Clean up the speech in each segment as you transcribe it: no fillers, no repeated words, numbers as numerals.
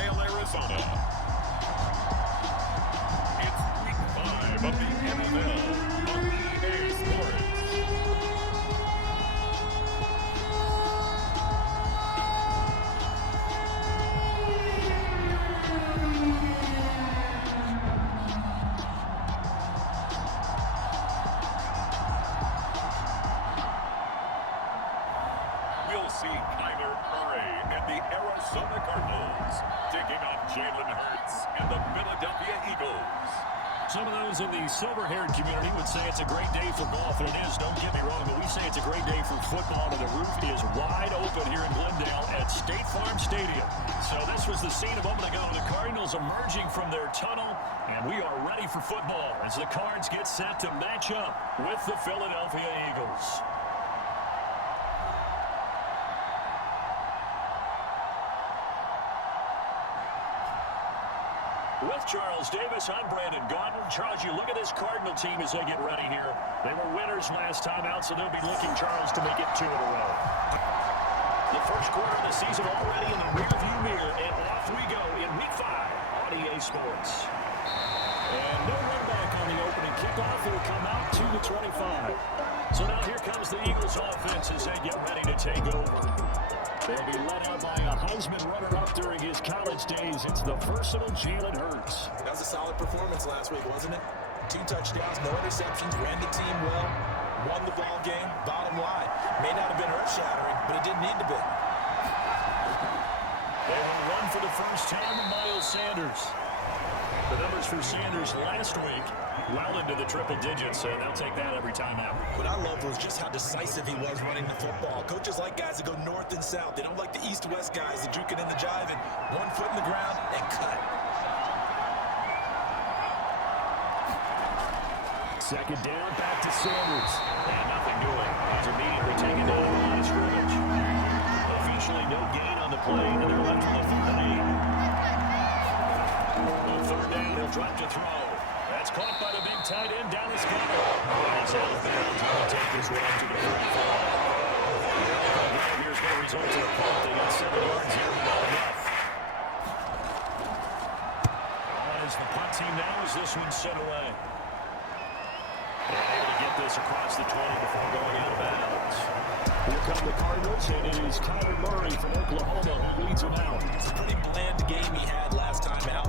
Glendale, Arizona. It's week 5 of the NFL on EA Sports. We'll see Kyler Murray and the Arizona Cardinals taking on Jalen Hurts and the Philadelphia Eagles. Some of those in the silver-haired community would say it's a great day for golf, and it is, don't get me wrong, but we say it's a great day for football, and the roof is wide open here in Glendale at State Farm Stadium. So this was the scene a moment ago. The Cardinals emerging from their tunnel, and we are ready for football as the Cards get set to match up with the Philadelphia Eagles. With Charles Davis, I'm Brandon Gaudin. Charles, you look at this Cardinal team as they get ready here. They were winners last time out, so they'll be looking, Charles, to make it 2 in a row. The first quarter of the season already in the rearview mirror, and off we go in Week 5 on EA Sports. And no run back on the opening kickoff. It'll come out 2-25. So now here comes the Eagles offense as they get ready to take over. They'll be led out by a Heisman runner-up during his college days. It's the versatile Jalen Hurts. That was a solid performance last week, wasn't it? 2 touchdowns, no interceptions, ran the team well, won the ball game. Bottom line, may not have been earth-shattering, but it didn't need to be. They will run for the first time with Miles Sanders. The numbers for Sanders last week well into the triple digits, and they'll take that every time out. What I loved was just how decisive he was running the football. Coaches like guys that go north and south. They don't like the east-west guys that juking in the jive and 1 foot in the ground and cut. Second down, back to Sanders. And nothing doing. He's immediately taken down the line of scrimmage. Officially no gain on the play, and they're left with a 3rd and 8. On 3rd down, he'll drop to throw. That's caught by the big tight end, Dallas Goedert. He's out of bounds. He'll take his way up to the 35. Here's going to result in a punt. They got 7 yards here, but not enough. As the punt team now as this one's set away. They're able to get this across the 20 before going out of bounds. Here come the Cardinals, and it is Kyler Murray from Oklahoma who leads them out. It's a pretty bland game he had last time out.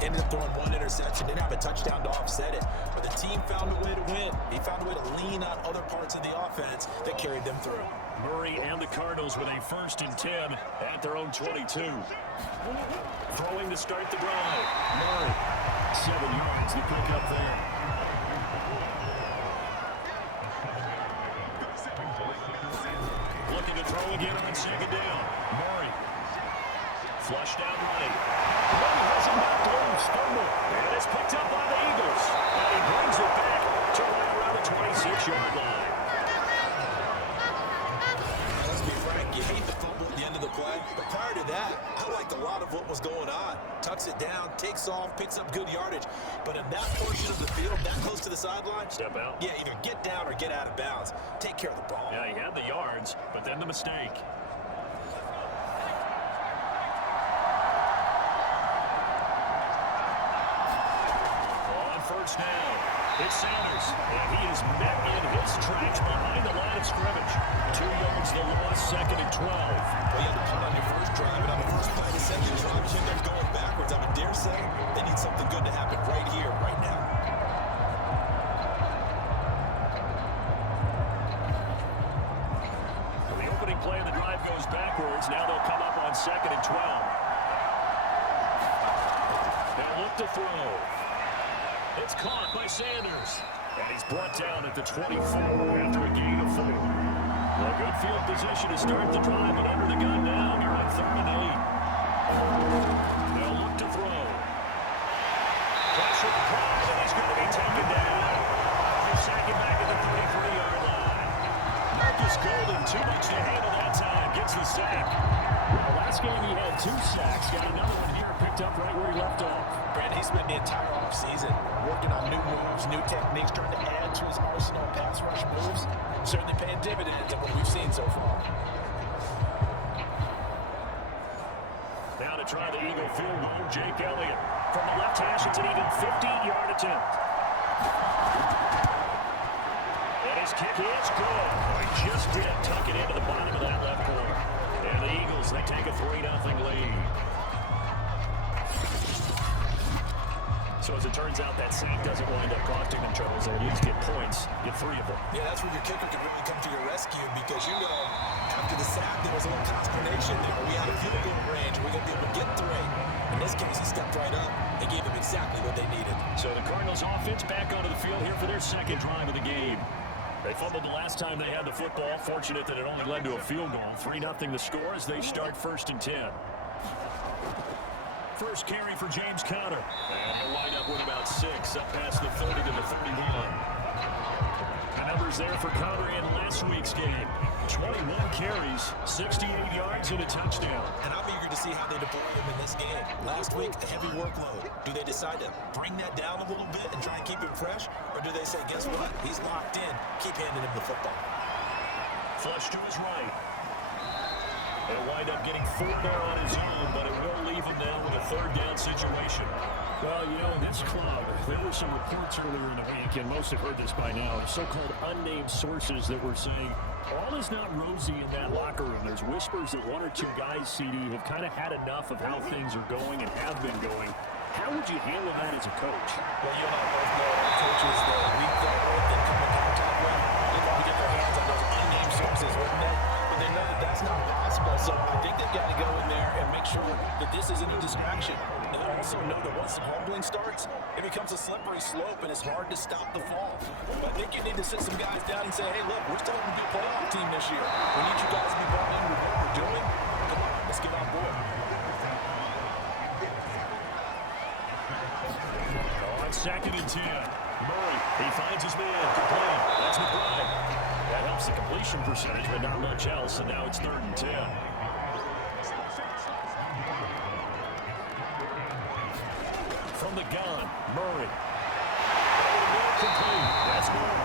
Ended up throwing 1 interception. Didn't have a touchdown to offset it. But the team found a way to win. He found a way to lean on other parts of the offense that carried them through. Murray and the Cardinals with a 1st and 10 at their own 22. Throwing to start the drive. Murray, 7 yards to pick up there. Looking to throw again on 2nd down. Murray. Flush down right. Murray has him knocked loose. And it's picked up by the Eagles. And he brings it back to right around the 26-yard line. Let's be frank, you hate the fumble at the end of the play. But prior to that, I liked a lot of what was going on. Tucks it down, takes off, picks up good yardage. But in that portion of the field, that close to the sideline, Step out. Yeah, either get down or get out of bounds. Take care of the ball. Yeah, he had the yards, but then the mistake. On 1st down, it's Sanders, and he is met in his tracks behind the line of scrimmage. 2 yards the loss, 2nd and 12. Well, you had to punt on your first drive, and on the first play of the second drive, you end up going backwards. I would dare say they need something good to happen right here, right now. The opening play of the drive goes backwards. Now they'll come up on 2nd and 12. Now look to throw. It's caught by Sanders. And he's brought down at the 24 after a gain of 4. A good field position to start the drive, but under the gun now, you're on 3rd and 8. They'll look to throw. Pressure applied, and he's going to be taken down. They're sacking back at the 33-yard line. Marcus Golden, too much to handle that time, gets the sack. Well, last game he had 2 sacks, got another one here, picked up right where he left off. Brandon, he spent the entire offseason working on new moves, new techniques, trying to add to his arsenal of pass rush moves. Certainly paying dividends of what we've seen so far. Now to try the Eagle field goal. Jake Elliott from the left hash. It's an even 50-yard attempt. And his kick is good. He just did tuck it into the bottom of that left corner. And the Eagles, they take a 3-0 lead. So as it turns out, that sack doesn't wind up costing them troubles. They at least get points, get 3 of them. Yeah, that's where your kicker can really come to your rescue because, you know, after the sack, there was a little consternation there. We had a field goal range. We're going to be able to get 3. In this case, he stepped right up and gave them exactly what they needed. So the Cardinals offense back onto the field here for their second drive of the game. They fumbled the last time they had the football. Fortunate that it only led to a field goal. 3-0 the score as they start 1st and 10. First carry for James Conner. And he'll wind up with about 6 up past the 30 to the 31. The numbers there for Conner in last week's game. 21 carries, 68 yards, and a touchdown. And I'm eager to see how they deploy him in this game. Last week, a heavy workload. Do they decide to bring that down a little bit and try and keep him fresh? Or do they say, guess what? He's locked in. Keep handing him the football. Flush to his right. He'll wind up getting 4 there on his own, but it will leave him now with a 3rd down situation. Well, you know, in this club, there were some reports earlier in the week, and most have heard this by now, so-called unnamed sources that were saying all is not rosy in that locker room. There's whispers that 1 or 2 guys, CD, have kind of had enough of how things are going and have been going. How would you handle that as a coach? Well, you and I both know coaches that week that way, they come in contact with, they'd want to get their hands on those unnamed sources, wouldn't they? But they know that that's not possible, so I think they've got to go in there and make sure that this isn't a distraction. And also know that once the humbling starts, it becomes a slippery slope, and it's hard to stop the fall. But I think you need to sit some guys down and say, hey, look, we're still going to be a playoff team this year. We need you guys to be bought in with what we're doing. Come on, let's get on board. On 2nd and 10, Murray, he finds his man. Good play. That's McBride. That helps the completion percentage, but not much else, and now it's 3rd and 10. From the gun, Murray. Complete. That's good.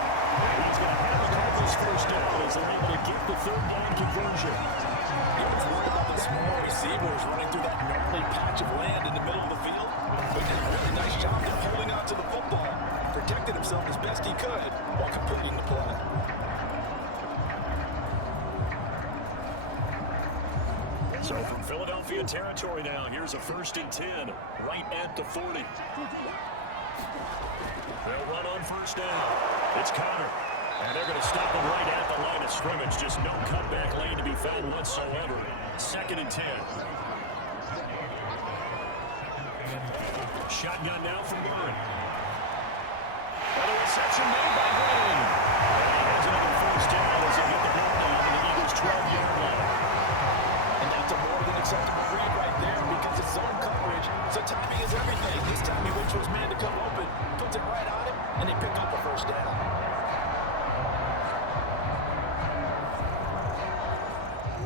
He's going to have the Cardinals 1st down as they're able to get the 3rd down conversion. You was worried about the small receivers running through that gnarly patch of land in the middle of the field. But he did a really nice job of holding on to the football, protected himself as best he could while completing the play. So from Philadelphia territory now, here's a 1st and 10, right at the 40. They'll run on 1st down. It's Conner. And they're going to stop him right at the line of scrimmage. Just no cutback lane to be found whatsoever. 2nd and 10. Shotgun now from Murray. Another reception made by Green. And he has another 1st down as they get the ball down to the Eagles' 12-yard line. And that's a more than acceptable read right there because it's zone coverage. So timing is everything. This time he waits for his man to come open, puts it right on him, and they pick up a 1st down.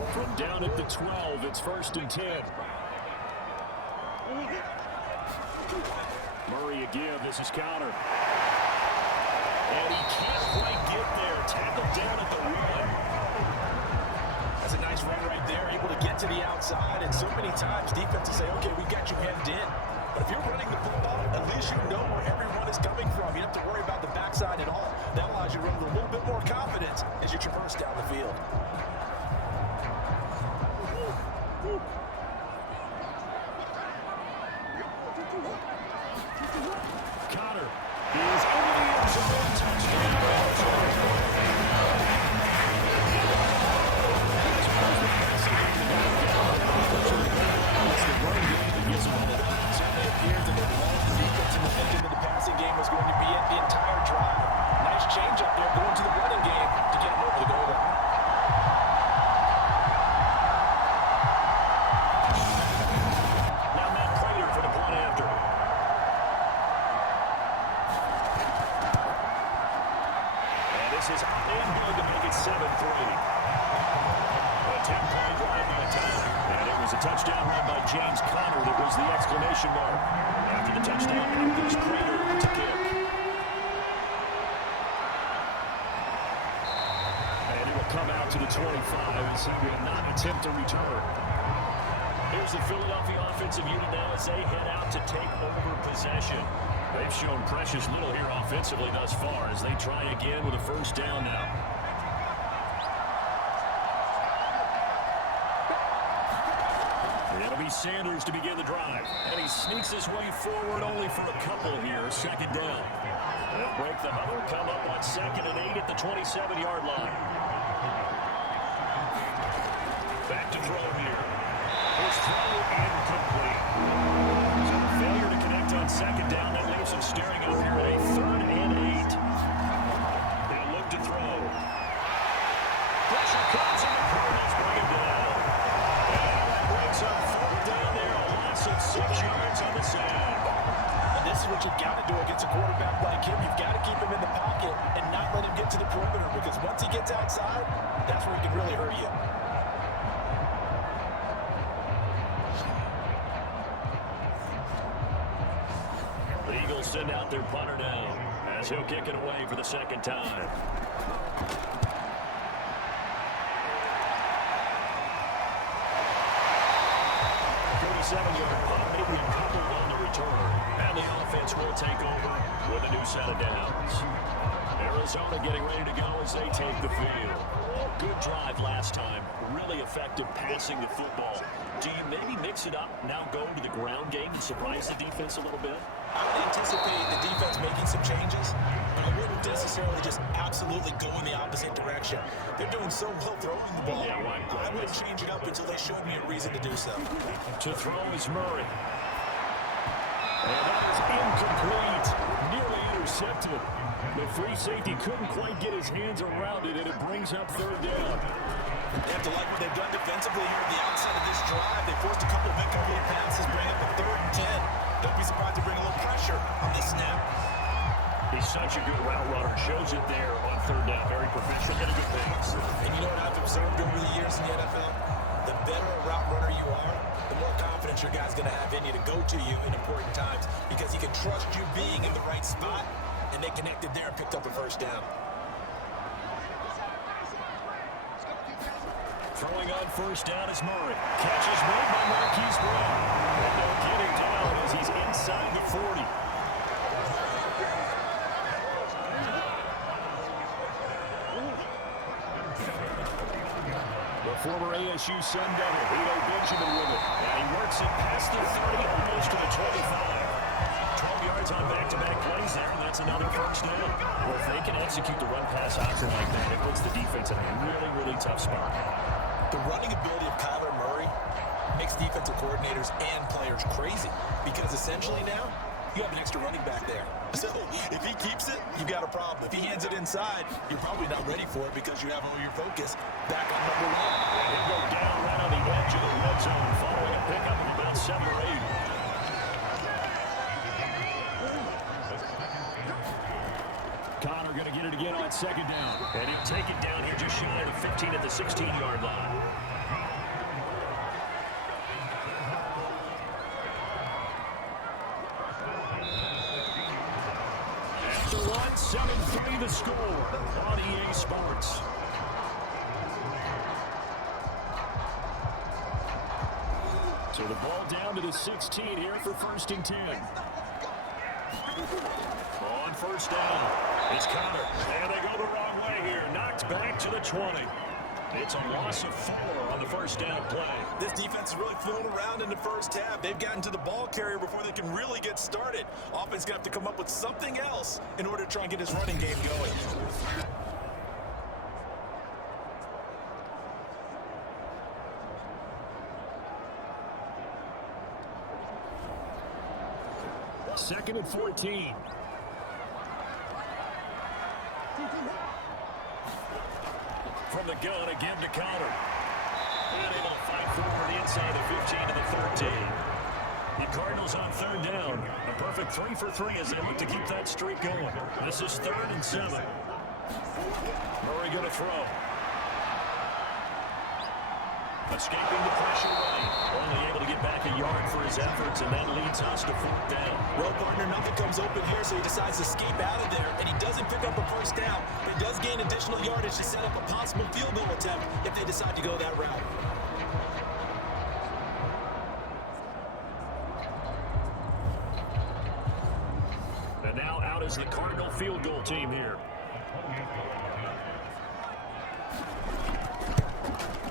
From down at the 12, it's 1st and 10. Murray again, this is Conner. And he can't quite get there. Tackled down at the 1. That's a nice run right there, able to get to the outside. And so many times defenses say, okay, we got you hemmed in. But if you're running the football, at least you know where everyone is coming from. You don't have to worry about the backside at all. That allows you to run with a little bit more confidence as you traverse down the field. Conner is over the end zone. Touchdown. This is in good to make it 7-3. A 10-point drive by Tyler. And it was a touchdown run by James Conner that was the exclamation mark. After the touchdown, out goes Prater to kick. And it will come out to the 25 as he will not attempt a return. Here's the Philadelphia offensive unit now as they head out to take over possession. They've shown precious little here offensively thus far as they try again with a first down now. It'll be Sanders to begin the drive. And he sneaks his way forward only for a couple here. Second down. They'll break the huddle, come up on 2nd and 8 at the 27-yard line. Back to throw here. His throw incomplete. So a failure to connect on 2nd down. That leaves him staring up here at a 3rd and 8. They'll look to throw. Pressure comes and the Cardinals bring him down. And that brings up 4th down there. A loss of 6 yards on the sand. And this is what you've got to do against a quarterback like him. You've got to keep him in the pocket and not let him get to the perimeter, because once he gets outside, that's where he can really hurt you. The Eagles send out their punter now as he'll kick it away for the 2nd time. 47-yard punt, maybe a couple on the return. And the offense will take over with a new set of downs. Arizona getting ready to go as they take the field. Good drive last time. Really effective passing the football. Do you maybe mix it up, now go to the ground game and surprise the defense a little bit? I would anticipate the defense making some changes, but I wouldn't necessarily just absolutely go in the opposite direction. They're doing so well throwing the ball. Yeah, right. I wouldn't change it up until they showed me a reason to do so. To throw is Murray. And that is incomplete. Nearly intercepted. The free safety couldn't quite get his hands around it, and it brings up 3rd down. You have to like what they've done defensively here at the outset of this drive. They forced a couple of incomplete passes, bring up a 3rd and 10. Don't be surprised to bring a little pressure on this snap. He's such a good route runner. Shows it there on 3rd down. Very proficient and a good pace. And you know what I've observed over the years in the NFL? The better a route runner you are, the more confidence your guy's going to have in you to go to you in important times, because he can trust you being in the right spot, and they connected there and picked up a first down. Throwing on 1st down is Murray. Catch is made by Marquise Brown. And they'll get him down as he's inside the 40. The former ASU Sun Devil, Vito Benjamin with it. And he works it past the 30, almost to the 25. 12 yards on back-to-back plays there, and that's another first down. Well, if they can execute the run-pass option like that, it puts the defense in a really, really tough spot. The running ability of Kyler Murray makes defensive coordinators and players crazy, because essentially now you have an extra running back there. So if he keeps it, you've got a problem. If he hands it inside, you're probably not ready for it because you have all your focus back on number 1. And he'll go down right on the edge of the red zone, following a pickup of about 7 or 8. Connor going to get it again on 2nd down. And he'll take it down here just shy of 15 at the 16-yard line. After one, 7-3 the score on EA Sports. So the ball down to the 16 here for 1st and 10. On 1st down, it's Connor. And they go the wrong way here. Knocked back to the 20. It's a loss of 4 on the 1st down play. This defense is really flown around in the first half. They've gotten to the ball carrier before they can really get started. Offense going to have to come up with something else in order to try and get his running game going. Second and 14. From the gun, again to Connor. And able to fight forward inside the 15 to the 13. The Cardinals on 3rd down. A perfect 3 for 3 as they look to keep that streak going. This is 3rd and 7. Murray going to throw. Escaping the pressure running. Only able to get back a yard for his efforts, and that leads us to 4th down. Well, partner, nothing comes open here, so he decides to escape out of there, and he doesn't pick up a first down, but he does gain additional yardage to set up a possible field goal attempt if they decide to go that route. is the Cardinal field goal team here.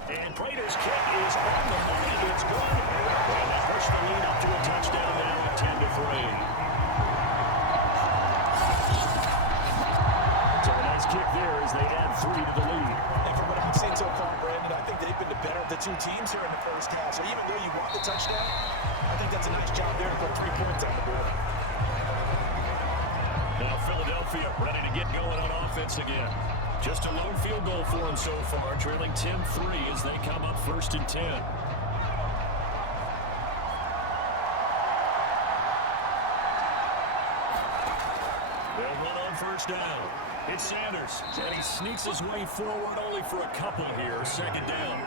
And Prater's kick is on the money. It's good. And that pushed the lead up to a touchdown now at 10-3. So the nice kick there as they add 3 to the lead. And from what I've seen so far, Brandon, I think they've been the better of the two teams here in the first half. So even though you want the touchdown, I think that's a nice job there to put 3 points on the board. Now Philadelphia ready to get going on offense again. Just a lone field goal for them so far, trailing 10-3 as they come up 1st and 10. They'll run on 1st down. It's Sanders, and he sneaks his way forward only for a couple here. 2nd down.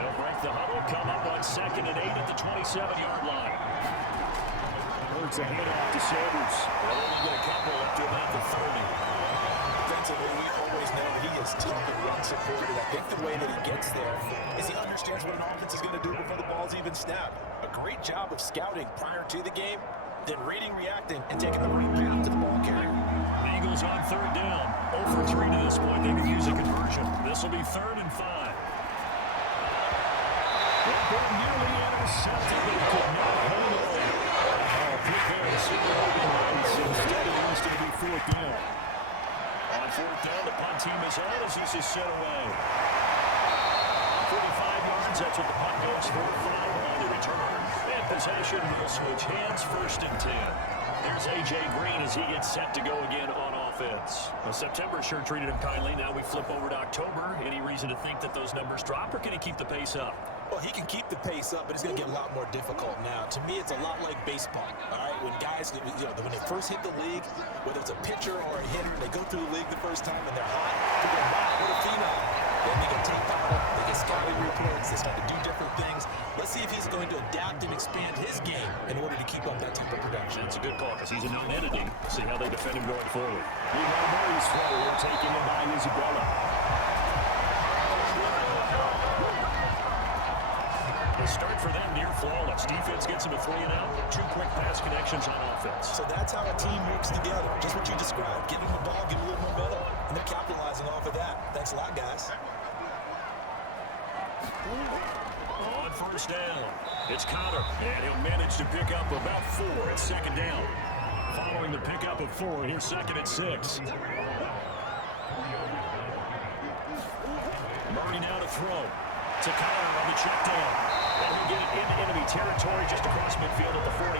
They'll break the huddle, come up on 2nd and 8 at the 27-yard line. Works a handoff to Sanders. They'll only get a couple up to about the 30. Defensively, we always know he is tough and run supported. I think the way that he gets there is he understands what an offense is going to do before the ball's even snapped. A great job of scouting prior to the game, then reading, reacting, and taking the right path to the ball carrier. The Eagles on 3rd down. 0 for 3 to this point. They can use a conversion. This will be 3rd and 5. They're nearly intercepted. They could not hold it. Put there to see the line. Instead, it was going to be 4th down. On 4th down, the punt team is on as he's just set away. 45 yards, that's what the punt makes for 5 on the return. And possession will switch hands 1st and 10. There's A.J. Green as he gets set to go again on offense. Well, September sure treated him kindly. Now we flip over to October. Any reason to think that those numbers drop, or can he keep the pace up? Well, he can keep the pace up, but it's going to get a lot more difficult now. To me, it's a lot like baseball, all right? When guys, when they first hit the league, whether it's a pitcher or a hitter, they go through the league the first time and they're hot, they go, wow, what a phenom. Then they get tape out, they get scouting reports, they start to do different things. Let's see if he's going to adapt and expand his game in order to keep up that type of production. That's a good call because he's a known entity. See how they defend him going forward. Meanwhile, Murray's forward, taking him by Isabella. The start for them near flawless. Defense gets him a 3 and out. 2 quick pass connections on offense. So that's how a team works together. Just what you described. Give him the ball, give him a little momentum, and they're capitalizing off of that. Thanks a lot, guys. On 1st down, it's Connor, and he'll manage to pick up about 4 at 2nd down. Following the pickup of 4, here's 2nd and 6. Murray now to throw. To Connor on the check down. And he'll get it into enemy territory just across midfield at the 49.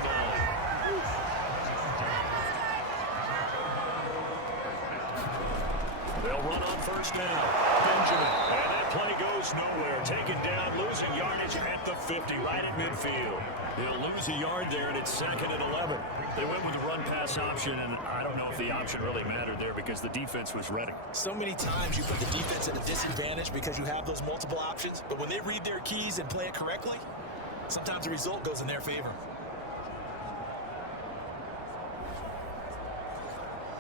They'll run on 1st down. Benjamin. And that play goes nowhere. Taken down, losing yardage at the 50, right at midfield. He'll lose a yard there, and it's 2nd and 11. They went with a run-pass option, and I don't know if the option really mattered there because the defense was ready. So many times you put the defense at a disadvantage because you have those multiple options, but when they read their keys and play it correctly, sometimes the result goes in their favor.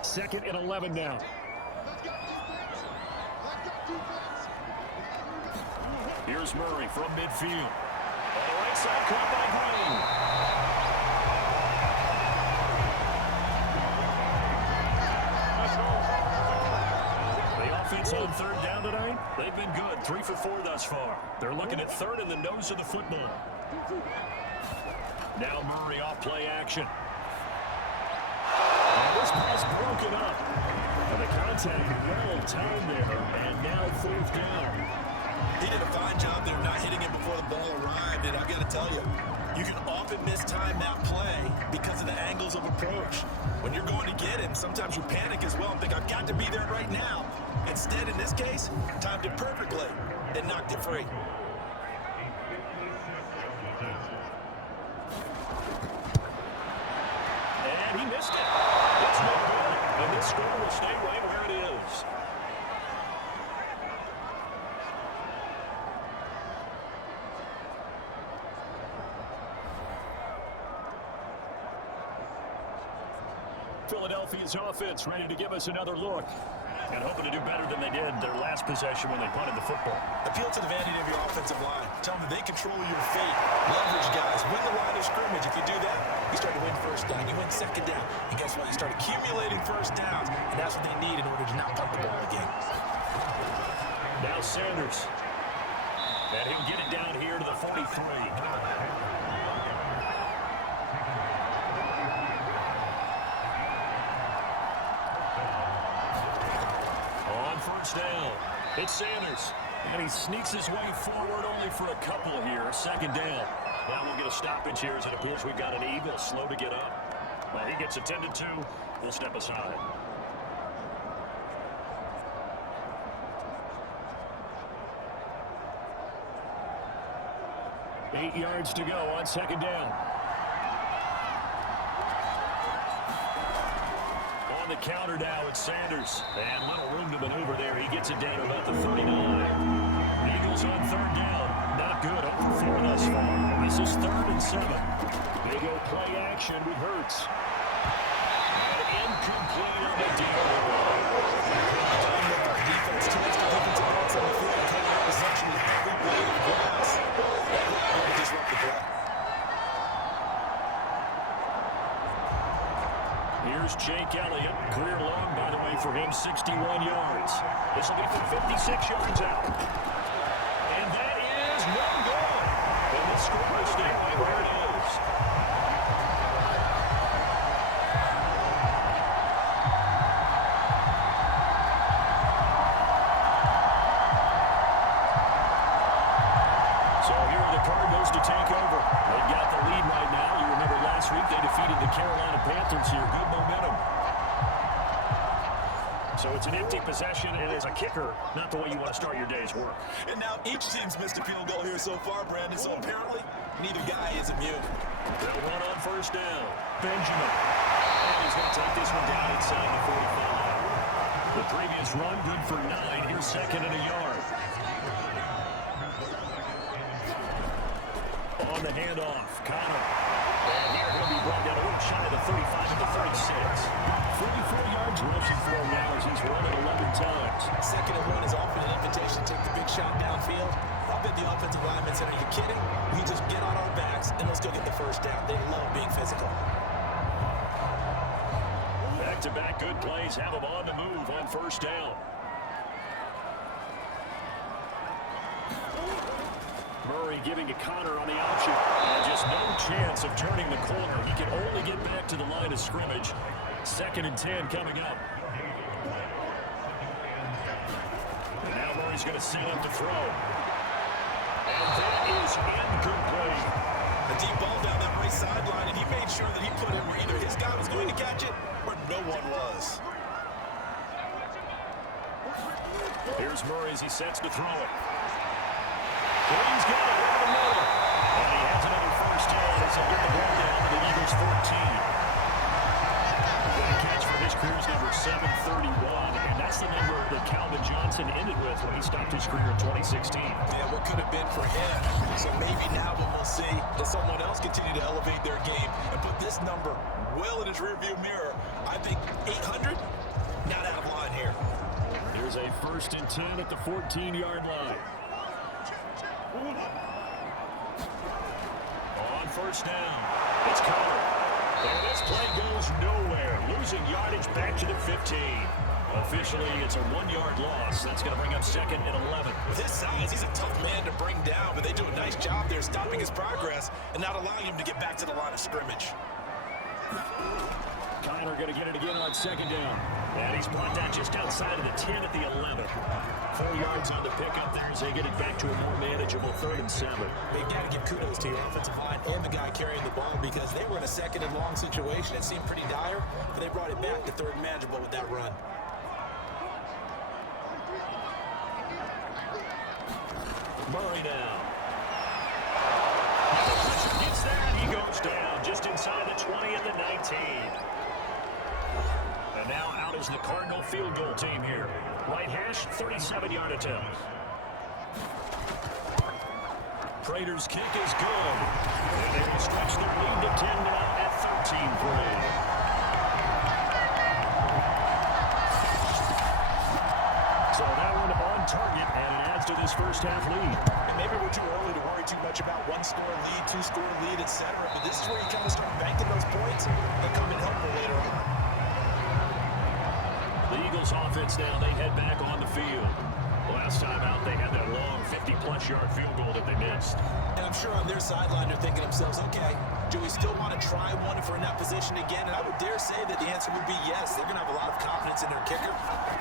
2nd and 11 now. Here's Murray from midfield. On the right side, caught by Green. The offense on 3rd down tonight, they've been good. 3 for 4 thus far. They're looking at 3rd in the nose of the football. Now Murray off play action. And this pass broken up. And the contact well timed there. And now 4th down. He did a fine job there not hitting him before the ball arrived, and I've got to tell you, you can often mistime that play because of the angles of approach. When you're going to get him, sometimes you panic as well and think, I've got to be there right now. Instead, in this case, timed it perfectly and knocked it free. And he missed it. It's no good. And this score will stay right where it is. Philadelphia's offense ready to give us another look. And hoping to do better than they did their last possession when they punted the football. Appeal to the vanity of your offensive line. Tell them they control your fate. Leverage guys. Win the line of scrimmage. If you do that, you start to win first down. You win second down. And guess what? You start accumulating first downs. And that's what they need in order to not punt the ball again. Now Sanders. And he'll get it down here to the 43. On first down, it's Sanders. And he sneaks his way forward only for a couple here. Second down. Now we'll get a stoppage here as it appears we've got an eagle slow to get up. Well, he gets attended to. We'll step aside. Eight yards to go on second down. On the counter now, it's Sanders. And little room to maneuver there. He gets it down to about the 39. Eagles on third down. Not good. 0 for 4 thus far. This is 3rd and 7. They go play action with Hurts. And incomplete on the deal. Defense tries to pick its balance on the field. Essentially, every blade of grass. Disrupt the play. Here's Jake Elliott. Career long, by the way, for him, 61 yards. This will be for 56 yards out. And that is no good. And the score will stay right where it is. So here are the Cardinals to take over. They've got the lead right now. You remember last week they defeated the Carolina Panthers here. Good momentum. So it's an empty possession, and it's a kicker, not the way you want to start your day's work. And now each team's missed a field goal here so far, Brandon, so apparently neither guy is immune. They'll run on first down. Benjamin. And he's going to take this one down inside the 45. The previous run, good for 9. Here's second and a yard. On the handoff, Connor. And they're going to be brought down a little shy of the 35 to the 36. 44 yards rushing for him now as he's run it 11 times. Second and 1 is often an invitation to take the big shot downfield. I bet the offensive lineman said, are you kidding? We just get on our backs and let's go get the first down. They love being physical. Back-to-back good plays have him on the move on first down. Murray giving to Connor on the option. And just no chance of turning the corner. He can only get back to the line of scrimmage. 2nd and 10 coming up. And now Murray's going to seal up to throw. And that is incomplete. A deep ball down that right sideline, and he made sure that he put it where either his guy was going to catch it or no one was. Here's Murray as he sets to throw it. He's got it over the middle. And he has another first down as he'll get the ball down to the Eagles 14. The catch for his career is number 731. And that's the number that Calvin Johnson ended with when he stopped his career in 2016. Yeah, what could have been for him. So maybe now what we'll see is someone else continue to elevate their game and put this number well in his rearview mirror. I think 800, not out of line here. Here's a 1st and 10 at the 14-yard line. On first down, it's Connor. And this play goes nowhere, losing yardage back to the 15. Officially, it's a 1-yard loss. That's going to bring up 2nd and 11. With his size, he's a tough man to bring down, but they do a nice job there stopping his progress and not allowing him to get back to the line of scrimmage. Connor going to get it again on 2nd down. And he's brought that just outside of the 10 at the 11. 4 yards on the pickup there as they get it back to a more manageable 3rd and 7. They've got to give kudos to your offensive line and the guy carrying the ball because they were in a 2nd and long situation. It seemed pretty dire, but they brought it back to 3rd and manageable with that run. Murray now. Gets that. He goes down just inside the 20 and the 19. And now out is the Cardinal field goal team here. Right hash, 37-yard attempt. Prater's kick is good. And they will stretch their lead to 10 now at 13-3. target, and it adds to this first-half lead. And maybe we're too early to worry too much about one-score lead, two-score lead, etc. But this is where you kind of start banking those points that come in helpful later on. The Eagles offense now, they head back on the field. Last time out, they had that long 50-plus yard field goal that they missed. And I'm sure on their sideline they're thinking to themselves, okay, do we still want to try one if we're in that position again? And I would dare say that the answer would be yes. They're going to have a lot of confidence in their kicker.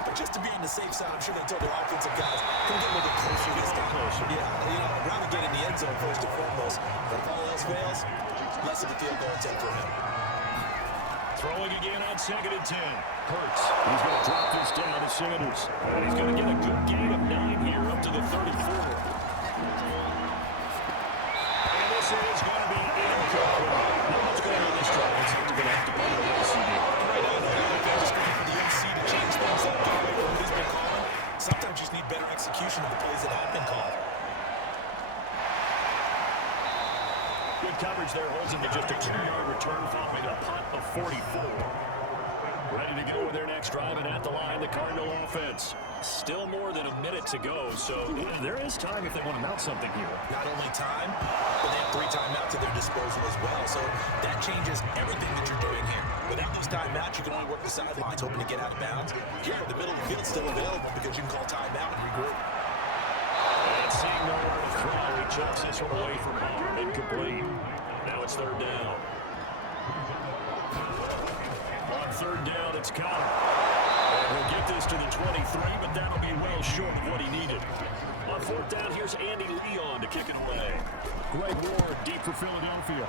But just to be on the safe side, I'm sure they told their offensive guys, come get a little bit closer this time. Yeah, I'd rather get in the end zone first and foremost. But if all else fails, less of a field goal attempt for him. Throwing again on 2nd and 10. Hurts. He's going to drop this down to Sanders. And he's going to get a good gain of 9 here up to the 34. And this is going to be incomplete. Not much going on this drive. It's going to have to be the LCD. The MC to change things up. What he's been calling. Sometimes you just need better execution of the plays that have been called. Good coverage there, holds him to just a 2-yard return following a punt of 44. Ready to go with their next drive, and at the line, the Cardinal offense. Still more than a minute to go, so there is time if they want to mount something here. Not only time, but they have 3 timeouts at their disposal as well. So that changes everything that you're doing here. Without those timeouts, you can only work the sidelines, hoping to get out of bounds. Here, the middle of the field's still available because you can call timeout and regroup. And seeing nowhere to throw, he chucks this one away from home. Incomplete. Now it's 3rd down. On 3rd down, it's Connor. And he'll get this to the 23, but that'll be well short of what he needed. On 4th down, here's Andy Leon to kick it away. Greg Ward deep for Philadelphia.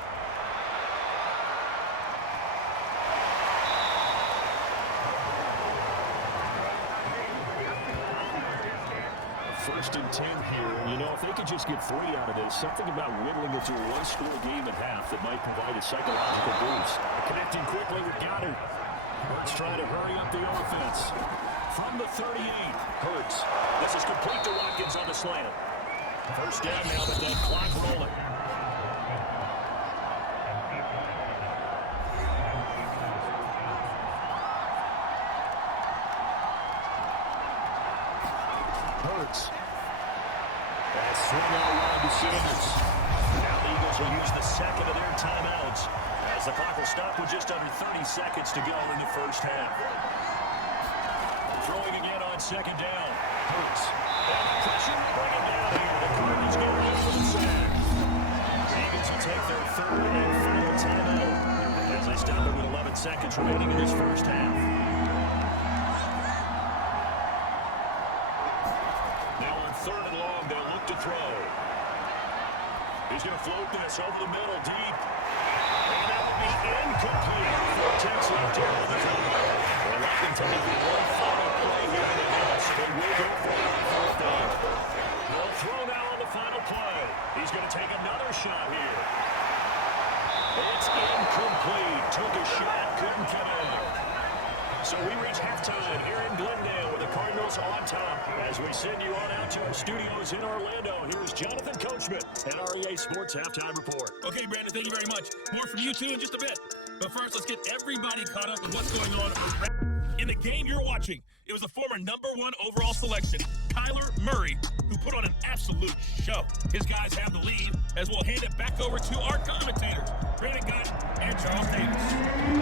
First and 10 here. You know, if they could just get 3 out of this, something about whittling it to a one-score game at half that might provide a psychological boost. Connecting quickly with Goddard. Hurts trying to hurry up the offense. From the 38, Hurts. This is complete to Watkins on the slant. First down now with that clock rolling. Hurts. That's swung out wide to Sanders. Now the Eagles will use the second of their timeouts as the clock will stop with just under 30 seconds to go in the first half. Throwing again on 2nd down. Hurts. And pressure to bring it down here. The Cardinals go in for the sack. The Eagles will take their 3rd and final timeout as they stop it with 11 seconds remaining in this first half. Now on 3rd and long, they'll look to throw. He's going to float this over the middle deep. And that will be incomplete. 4 takes left here on the field. They're looking to make one final play here in the house. They will go for it on 4th down. They'll throw now on the final play. He's going to take another shot here. It's incomplete. Took a shot, couldn't come in. So we reach halftime here in Glendale with the Cardinals on top. As we send you on out to our studios in Orlando, here's Jonathan Coachman at REA Sports Halftime Report. Okay, Brandon, thank you very much. More from you two in just a bit. But first, let's get everybody caught up with what's going on in the game you're watching. It was a former #1 overall selection, Kyler Murray, who put on an absolute show. His guys have the lead, as we'll hand it back over to our commentators, Brandon Gott and Charles Davis.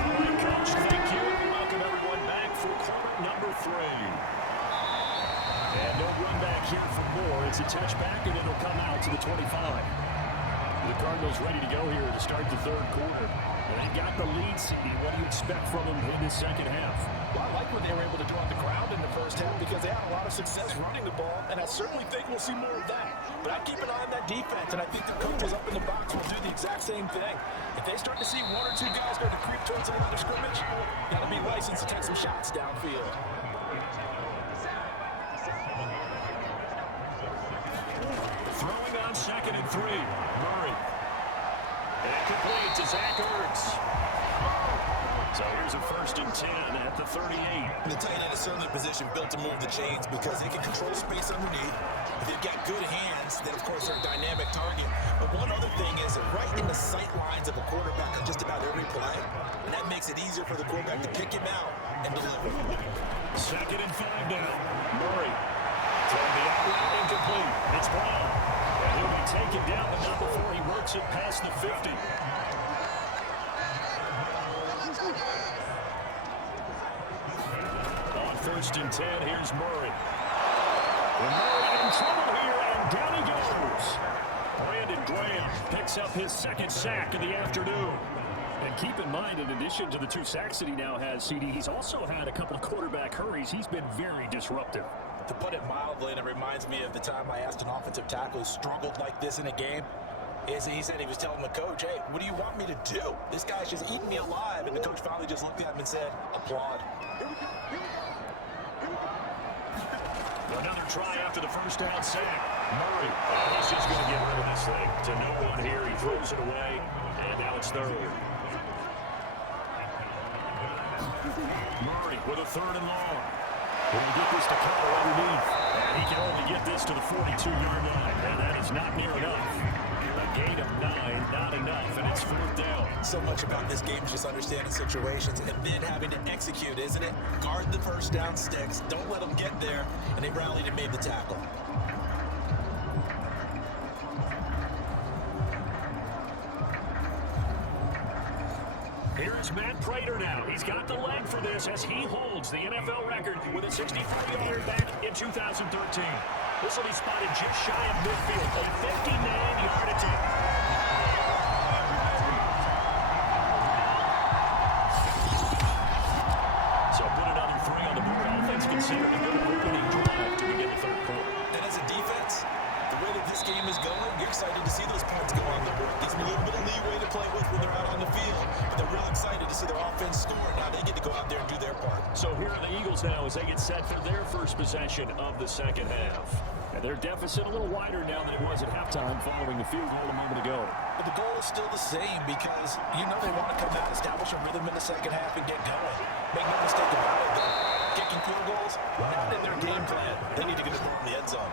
All right, Coach, thank you. Welcome everyone back for quarter number 3. And no run back here for more. It's a touchback, and it'll come out to the 25. The Cardinals ready to go here to start the 3rd quarter. And they got the lead seed. What do you expect from them in this second half? Well, I like what they were able to do on the ground in the first half because they had a lot of success running the ball, and I certainly think we'll see more of that. But I keep an eye on that defense, and I think the coaches up in the box will do the exact same thing. If they start to see 1 or 2 guys start to creep towards the line of scrimmage, got to be licensed to take some shots downfield. Throwing on 2nd and 3. Murray. And complete to Zach Ertz. So here's a 1st and 10 at the 38. The tight end is certainly a position built to move the chains because they can control space underneath. If they've got good hands, then of course they're a dynamic target. But one other thing is that right in the sight lines of a quarterback on just about every play, and that makes it easier for the quarterback to pick him out and deliver. 2nd and 5 now. Murray Throwing the out route incomplete. It's Brown. And he'll be taken down, but not before he works it past the 50. On 1st and 10, here's Murray. And Murray in trouble here, and down he goes. Brandon Graham picks up his 2nd sack of the afternoon. And keep in mind, in addition to the 2 sacks that he now has, CD, he's also had a couple of quarterback hurries. He's been very disruptive. To put it mildly, and it reminds me of the time I asked an offensive tackle who struggled like this in a game. He said he was telling the coach, hey, what do you want me to do? This guy's just eating me alive. And the coach finally just looked at him and said, applaud. Another try after the 1st down sack. Murray, he's just going to get rid of this thing. To no one here, he throws it away, and now it's 3rd. Murray with a 3rd and long. Will he get this to Carter underneath? And he can only get this to the 42-yard line, and that is not near enough. A gain of 9, not enough, and it's 4th down. So much about this game is just understanding situations and then having to execute, isn't it? Guard the 1st down sticks. Don't let them get there, and they rallied and made the tackle. Here's Matt Prater now. He's got the leg for this as he holds the NFL record with a 63-yarder back in 2013. This will be spotted just shy of midfield, a 59-yard attempt. So put another 3 on the board. All things considered, a good opening drive to begin the 3rd quarter. And as a defense, the way that this game is going, you're excited to see those points go on the board. Gives them a little bit of leeway to play with when they're out on the field. But they're real excited to see their offense score. Now they get to go out there and do their part. So here are the Eagles now as they get set for their first possession of the 2nd half. And their deficit a little wider now than it was at halftime following the field goal a moment ago. But the goal is still the same because you know they want to come out, establish a rhythm in the 2nd half, and get going. Make no mistake about it, though. Kicking field goals, not in their game plan. They need to get the ball in the end zone.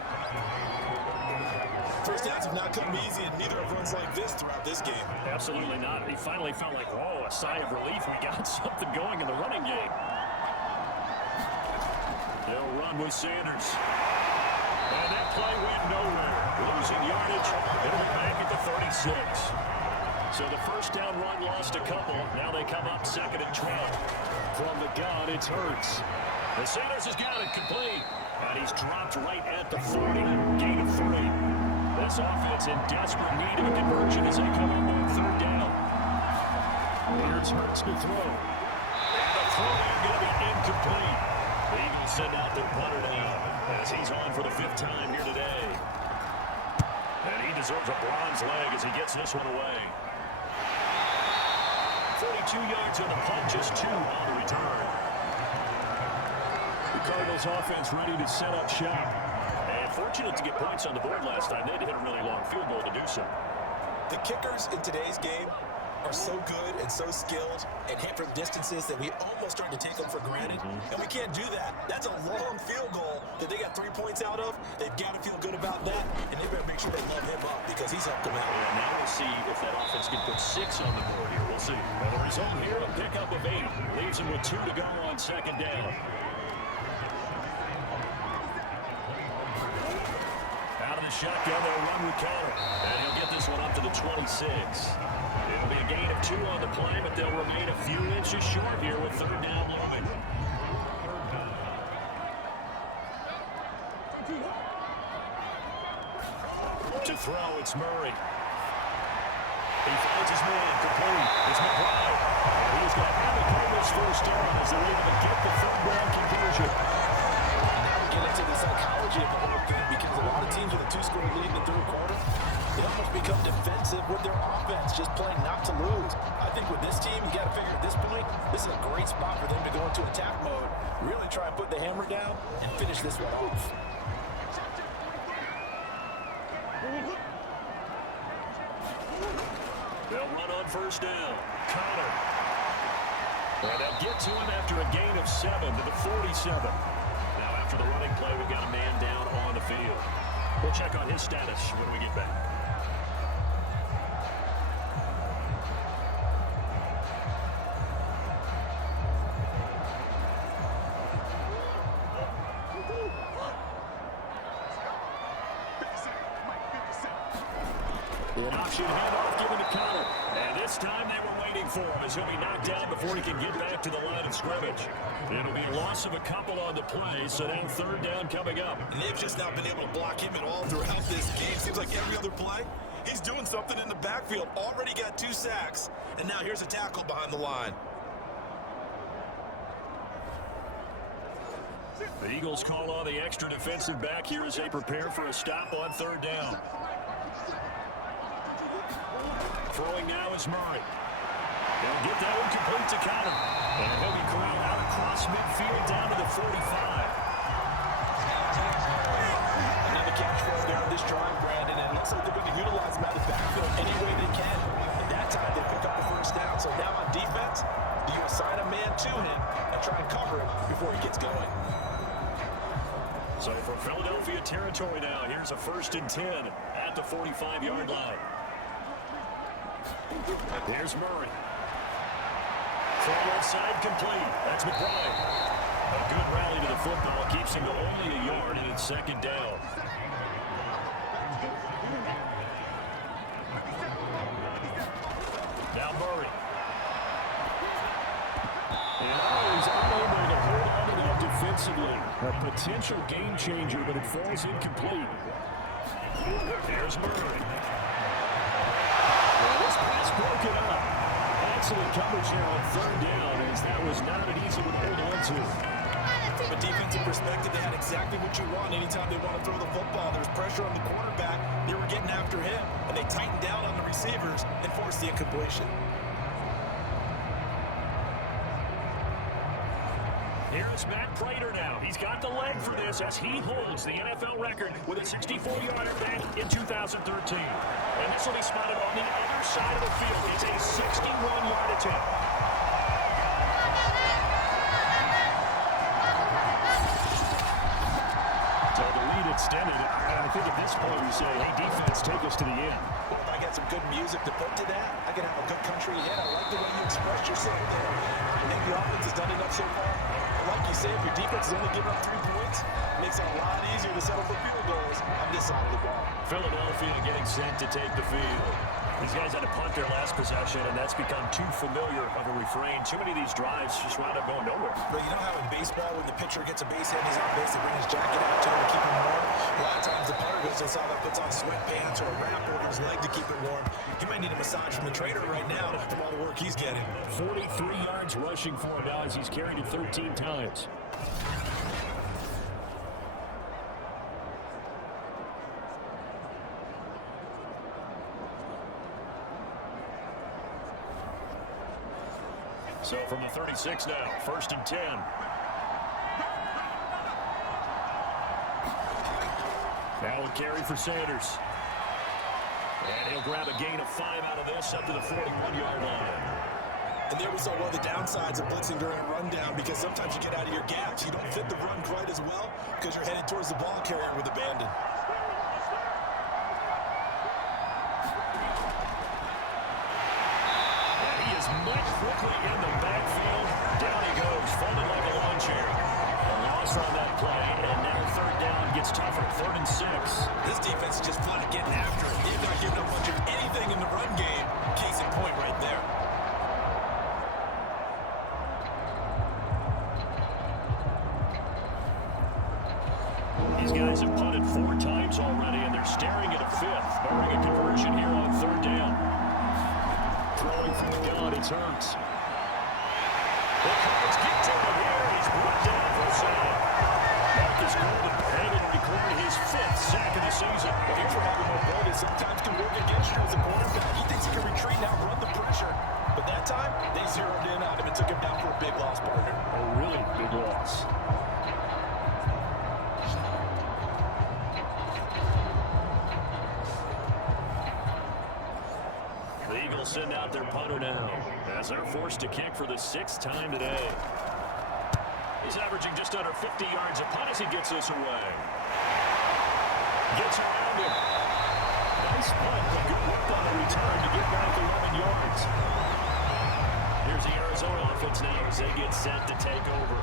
1st downs have not come easy, and neither have runs like this throughout this game. Absolutely not. He finally felt like, oh, a sigh of relief. We got something going in the running game. They'll run with Sanders. And that play went nowhere. Losing yardage. It'll be back at the 36. So the 1st down run lost a couple. Now they come up 2nd and 12. From the gun, it's Hurts. And Sanders has got it complete. And he's dropped right at the 40. Gain of 3. This offense in desperate need of a conversion as they come up on 3rd down. Here's Hurts to throw. And the throw there going to be incomplete. The Eagles send out their punter now as he's on for the 5th time here today. And he deserves a bronze leg as he gets this one away. 42 yards on the punt, just 2 on the return. The Cardinals offense ready to set up shop. And fortunate to get points on the board last time. They had to hit a really long field goal to do so. The kickers in today's game are so good and so skilled and hit from distances that we almost start to take them for granted. And we can't do that. That's a long field goal that they got 3 points out of. They've got to feel good about that, and they better make sure they love him up because he's helped them out. And now we'll see if that offense can put 6 on the board here. We'll see. And the result here, a pickup of 8. Leaves him with 2 to go on 2nd down. Out of the shotgun, they'll run with Carter. And he'll get this one up to the 26. It'll be a gain of 2 on the play, but they'll remain a few inches short here with 3rd down looming. To throw, it's Murray. He finds his man, complete. It's McBride. He's got the Cardinals' 1st down as they're able to get the 3rd down conversion. Get into the psychology of the whole thing because a lot of teams with a 2-score lead in the 3rd quarter, they almost become defensive with their offense, just playing not to lose. I think with this team, you got to figure at this point, this is a great spot for them to go into attack mode, really try and put the hammer down and finish this one off. They'll run on 1st down. Connor. And they'll get to him after a gain of 7 to the 47. Now after the running play, we've got a man down on the field. We'll check on his status when we get back. An option handoff given to Connor. And this time they were waiting for him as he'll be knocked down before he can get back to the line of scrimmage. It'll be a loss of a couple on the play, so now third down coming up. And they've just not been able to block him at all throughout this game. Seems like every other play, he's doing something in the backfield. Already got 2 sacks, and now here's a tackle behind the line. The Eagles call on the extra defensive back here as they prepare for a stop on third down. Throwing now is Murray. They'll get that one complete to Connor. And he'll be corralled out across midfield down to the 45. Another catch for there on this drive, Brandon, and it looks like they're going to utilize him out of the backfield any way they can. And that time they pick up the first down. So now on defense, you assign a man to him and try and cover it before he gets going. So for Philadelphia territory now, here's a 1st and 10 at the 45-yard line. Here's Murray. Throw left side complete. That's McBride. A good rally to the football keeps him to only a yard, and it's 2nd down. Now Murray. And he's unable to hold on to that defensively. A potential game changer, but it falls incomplete. There's Murray. Pass broken up. Excellent coverage here on third down, as that was not an easy one to hold on to. From a defensive perspective, they had exactly what you want anytime they want to throw the football. There's pressure on the quarterback. They were getting after him, and they tightened down on the receivers and forced the incompletion. Here's Matt Prater now. He's got the leg for this as he holds the NFL record with a 64-yarder back in 2013. And this will be spotted on the other side of the field. It's a 61-yard attempt. So the lead extended. I think at this point we say, hey, defense, take us to the end. Well, if I got some good music to put to that, I can have a good country hit. I like the way you express yourself there. I think the offense has done enough so far. Like you said, if your defense is only giving up 3 points, it makes it a lot easier to settle for field goals on this side of the ball. Philadelphia getting set to take the field. These guys had to punt their last possession, and that's become too familiar of a refrain. Too many of these drives just wound up going nowhere. But you know how in baseball, when the pitcher gets a base hit and he's on base, they bring his jacket out to him to keep him warm? A lot of times the punter goes inside and puts on sweatpants or a wrap over his leg to keep it warm. He might need a massage from the trainer right now from all the work he's getting. 43 yards rushing for him now as he's carried it 13 times. So from the 36 now, 1st and 10. Now a carry for Sanders. And he'll grab a gain of 5 out of this up to the 41-yard line. And there we saw one of the downsides of blitzing during a rundown, because sometimes you get out of your gaps. You don't fit the run quite as well because you're headed towards the ball carrier with abandon. Met quickly in the backfield. Down he goes, folded like a lawn chair. A loss on that play, and now third down gets tougher. 3rd and 6. This defense is just flat getting after it. They've not given up much of anything in the run game. Case in point right there. These guys have punted 4 times already, and they're staring at a 5th, barring a conversion here on third down. Throwing from the gun, it's Hurts. The Cards get to him here. He's brought down for a sack. Marcus Golden headed to record his 5th sack of the season. Well, here's where having more boldness sometimes can work against you as a quarterback. He thinks he can retreat now, run the pressure. But that time, they zeroed in on him and took him down for a big loss, partner. A really big loss. The Eagles send out their punter now as they're forced to kick for the 6th time today. He's averaging just under 50 yards a punt as he gets this away. Gets around him. Nice punt, but good work on the return to get back 11 yards. Here's the Arizona offense now as they get set to take over.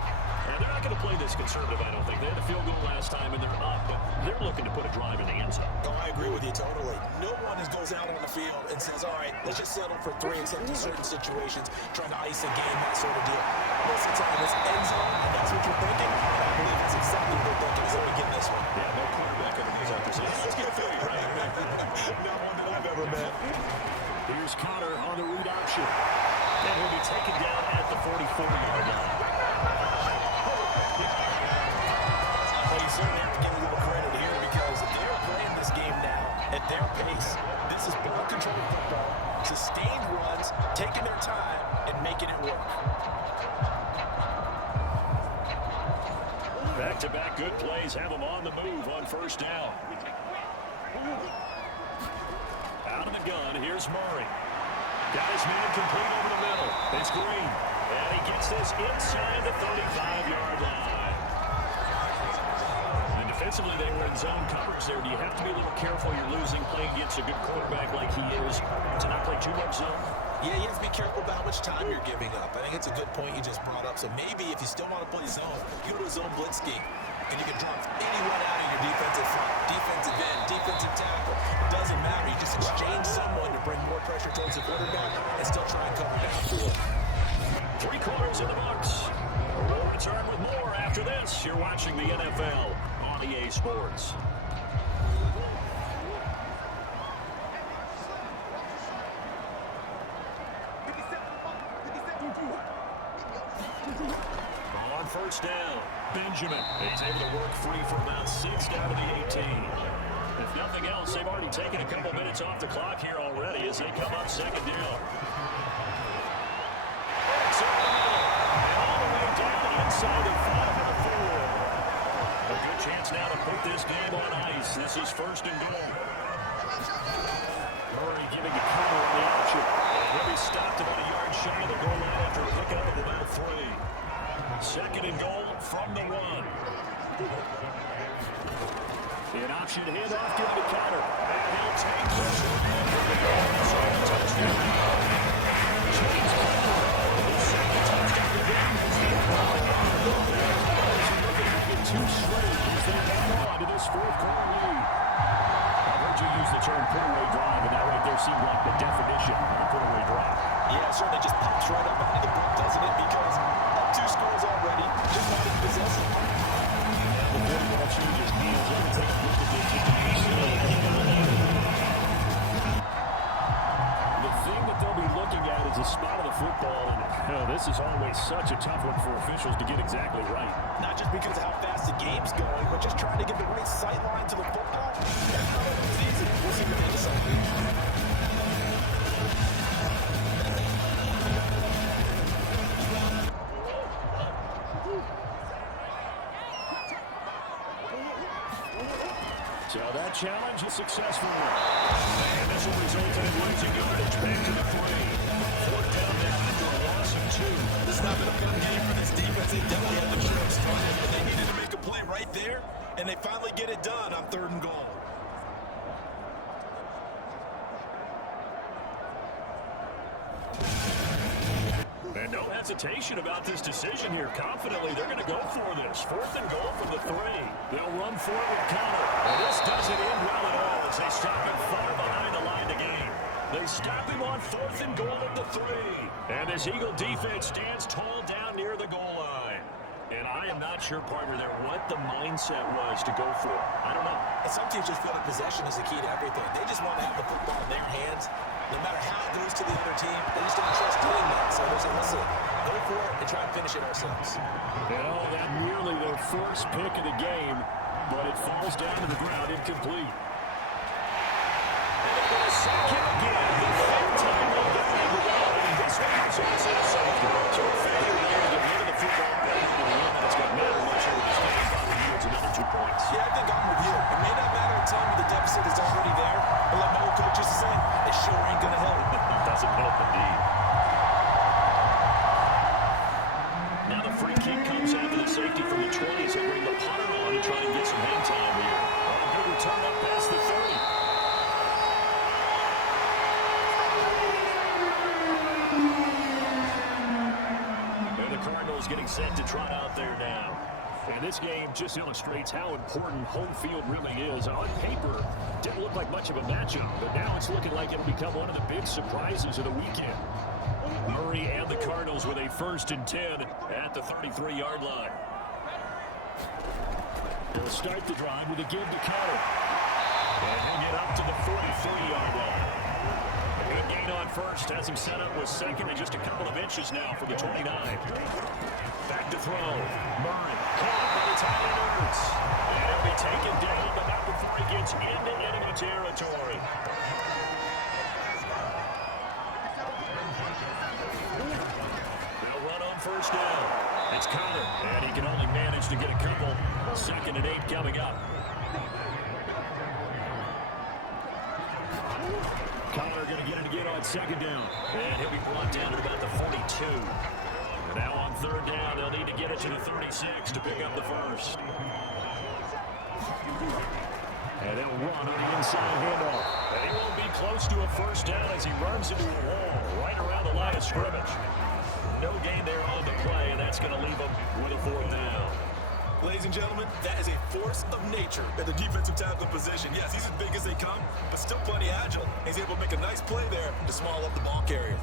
And they're not going to play this conservative, I don't think. They had a field goal last time, and they're up, but they're looking to put a drive in the end zone. Oh, I agree with you totally. No one just goes out on the field and says, all right, let's just settle for 3 except in certain situations, trying to ice a game, that sort of deal. Most of the time, it's end zone, and that's what you're thinking. I believe that's exactly what they're thinking as they begin this one. Yeah, no quarterback ever goes out there saying, let's get Philly, right? Not one that I've ever met. Here's Connor on the read option. And he'll be taken down at the 44-yard line. But you certainly have to give a little credit here because they're playing this game now at their pace. This is ball control football, sustained runs, taking their time, and making it work. Back-to-back good plays have them on the move on first down. Out of the gun, here's Murray. Got his man complete over the middle. It's Green. And he gets this inside the 35-yard line. And defensively, they were in zone coverage there. Do you have to be a little careful you're losing playing against a good quarterback like he is to not play too much zone? Yeah, you have to be careful about how much time you're giving up. I think it's a good point you just brought up. So maybe if you still want to play zone, you go to a zone blitz scheme. And you can drop anyone out of your defensive front, defensive end, defensive tackle. It doesn't matter. You just exchange someone to bring more pressure towards the quarterback and still try and cover downfield. 3 quarters in the books. We'll return with more after this. You're watching the NFL on EA Sports. On first down, Benjamin. He's able to work free for about 6 down to the 18. If nothing else, they've already taken a couple minutes off the clock here already as they come up second down. It's over the middle, and all the way down inside the 5 of the 4. A good chance now to put this game on ice. This is first and goal. Murray giving a counter on the option. He'll be stopped about a yard shy of the goal line after a pickup of about 3. Second and goal from the 1. An option handoff to the counter. And he'll take this one inside the touchdown. James Conner, his second touchdown of the game. Looking to get 2 straight as they hang on to this 4th-quarter lead. I've heard you use the term put-away drive, and that right there seemed like the definition of a put-away drive. Yeah, it certainly just pops right up out of the book, doesn't it? Because up 2 scores already, just not in possession. The quarterback changes means everything. The thing that they'll be looking at is the spot of the football. And, this is always such a tough one for officials to get exactly right. Not just because of how fast the game's going, but just trying to get the right sight line to the football. That's not always easy. We'll see what they decide. So that challenge is successful. And this will result in losing yardage back to the 3. 4th down now after a loss of 2. This has not been a fun game for this defense. They definitely had the sharp started, but they needed to make a play right there, and they finally get it done on 3rd and goal. And no hesitation about this decision here. Confidently, they're going to go for this. 4th and goal from the 3. They'll run for it with Connor. And this doesn't end well at all as they stop him far behind the line of game. They stop him on 4th and goal at the 3. And this Eagle defense stands tall down near the goal line. And I am not sure, partner, there what the mindset was to go for it. I don't know. And some teams just feel that possession is the key to everything. They just want to have the football in their hands. No matter how it goes to the other team, they just don't trust doing that. So they say, listen, go for it and try and finish it ourselves. And that nearly their first pick of the game, but it falls down to the ground incomplete. And they're going to sack him again. The 3rd time they'll get him the ball. And this one is also a safety. So a failure here to get rid of the football. It's going to matter much over this game. It's another 2 points. Yeah, I think I'm with you. It may not matter at time when the deficit is already there, but like my old coach used to say, it sure ain't going to help. It doesn't help indeed. Now the free kick comes after the safety from the 20s. They bring the punter on to try and get some hang time here. Good return up past the 30. is getting set to trot out there now. And this game just illustrates how important home field really is. On paper, didn't look like much of a matchup, but now it's looking like it'll become one of the big surprises of the weekend. Murray and the Cardinals with a 1st and 10 at the 33-yard line. They'll start the drive with a give to Carter. And hang it up to the 43-yard line. A good gain on first. Has him set up with second and just a couple of inches now for the 29. Back to throw. Murray caught by the tight end Hurts. And he'll be taken down, but not before he gets into enemy territory. They'll run on first down. It's Connor, and he can only manage to get a couple. 2nd and 8 coming up. Connor going to get it again on 2nd down. And he'll be brought down to about the 42. Now on 3rd down, they'll need to get it to the 36 to pick up the first. And they'll run on the inside handoff. And he won't be close to a first down as he runs into a wall right around the line of scrimmage. No gain there on the play, and that's going to leave him with a 4th down. Ladies and gentlemen, that is a force of nature at the defensive tackle position. Yes, he's as big as they come, but still plenty agile. He's able to make a nice play there to small up the ball carrier.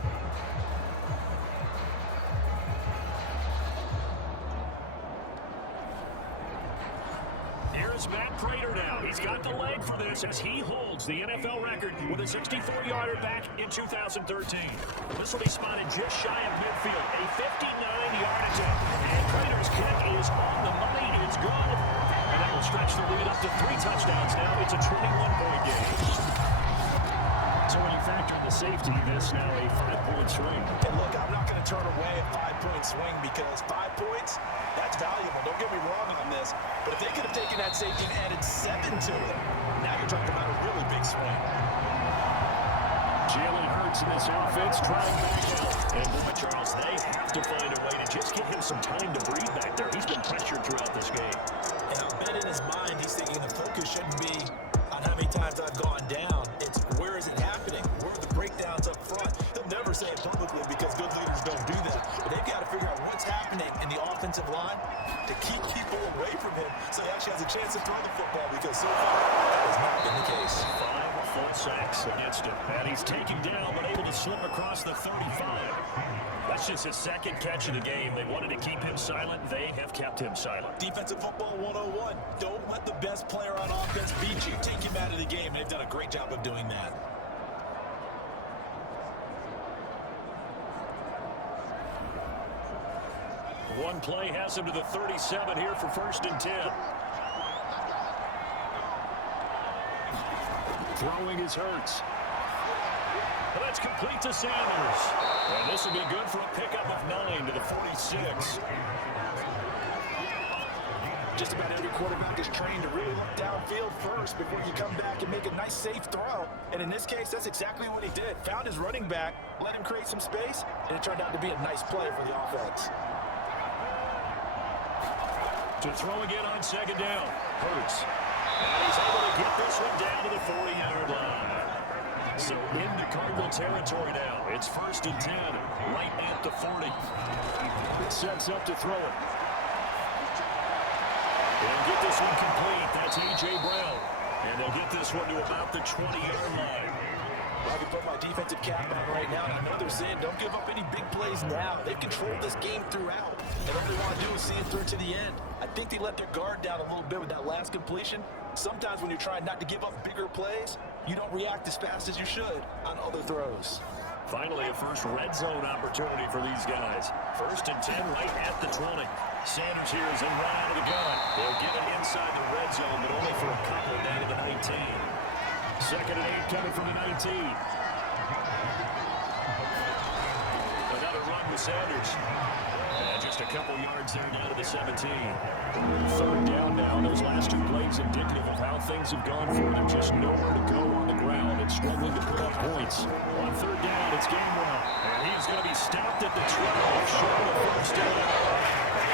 Here's Matt Prater now. He's got the leg for this as he holds the NFL record with a 64-yarder back in 2013. This will be spotted just shy of midfield, a 59-yard attempt. And Prater's kick is on the money. It's good. And that will stretch the lead up to 3 touchdowns now. It's a 21-point game. So when you factor in the safety, this now a 5-point swing. And look, I'm not going to turn away a 5-point swing because 5 points, that's valuable. Don't get me wrong on this. But if they could have taken that safety and added 7 to it, now you're talking about a really big swing. Jalen Hurts in this offense trying back out. And boy, Charles, they have to find a way to just give him some time to breathe back there. He's been pressured throughout this game. And I bet in his mind he's thinking the focus shouldn't be on how many times I've gone down. It's where is it happening? Where are the breakdowns up front? He'll never say it publicly because good leaders don't do that. But they've got to figure out what's happening in the offensive line to keep people away from him so he actually has a chance to throw the football because so far that has not been the case. 5 full sacks against him. And he's taken down but able to slip across the 35. That's just his 2nd catch of the game. They wanted to keep him silent. They have kept him silent. Defensive football 101. Don't let the best player on offense beat you. Take him out of the game. They've done a great job of doing that. One play has him to the 37 here for 1st and 10. Throwing is Hurts. And that's complete to Sanders. And this will be good for a pickup of 9 to the 46. Just about every quarterback is trained to really look downfield first before you come back and make a nice, safe throw. And in this case, that's exactly what he did. Found his running back, let him create some space, and it turned out to be a nice play for the offense. To throw again on 2nd down. Hurts. And he's able to get this one down to the 40-yard line. So into Cardinal territory now. It's 1st and 10, right at the 40. It sets up to throw it. And get this one complete. That's A.J. Brown. And they'll get this one to about the 20-yard line. I can put my defensive cap on right now, and I know they're saying don't give up any big plays now. They've controlled this game throughout, and all they want to do is see it through to the end. I think they let their guard down a little bit with that last completion. Sometimes when you're trying not to give up bigger plays, you don't react as fast as you should on other throws. Finally, a first red zone opportunity for these guys. 1st and 10 right at the 20. Sanders here is in right out of the gun. They'll get it inside the red zone, but only for a couple down to the 19. 2nd and 8 coming from the 19. Another run with Sanders. And just a couple yards there down to the 17. 3rd down now. Those last 2 plays indicative of how things have gone for them. Just nowhere to go on the ground and struggling to put up points. On 3rd down, it's Gainwell. And he's going to be stopped at the 12, short of the first down.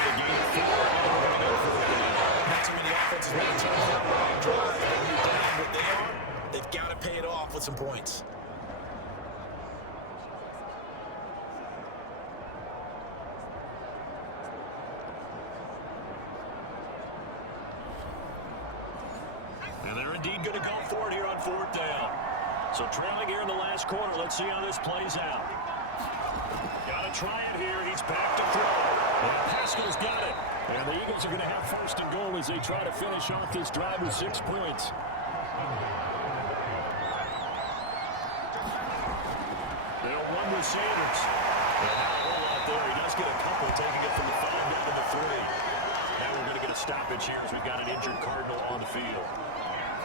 The gain of 4. That's when the offense is ready to turn that long drive. When you're down what they are, they've got to pay it off with some points. 4th down. So trailing here in the last quarter. Let's see how this plays out. Got to try it here. He's back to throw. And Pascal's got it. And the Eagles are going to have 1st and goal as they try to finish off this drive with 6 points. They'll run with Sanders. And not a whole lot there. He does get a couple, taking it from the 5 down to the 3. Now we're going to get a stoppage here as we've got an injured Cardinal on the field.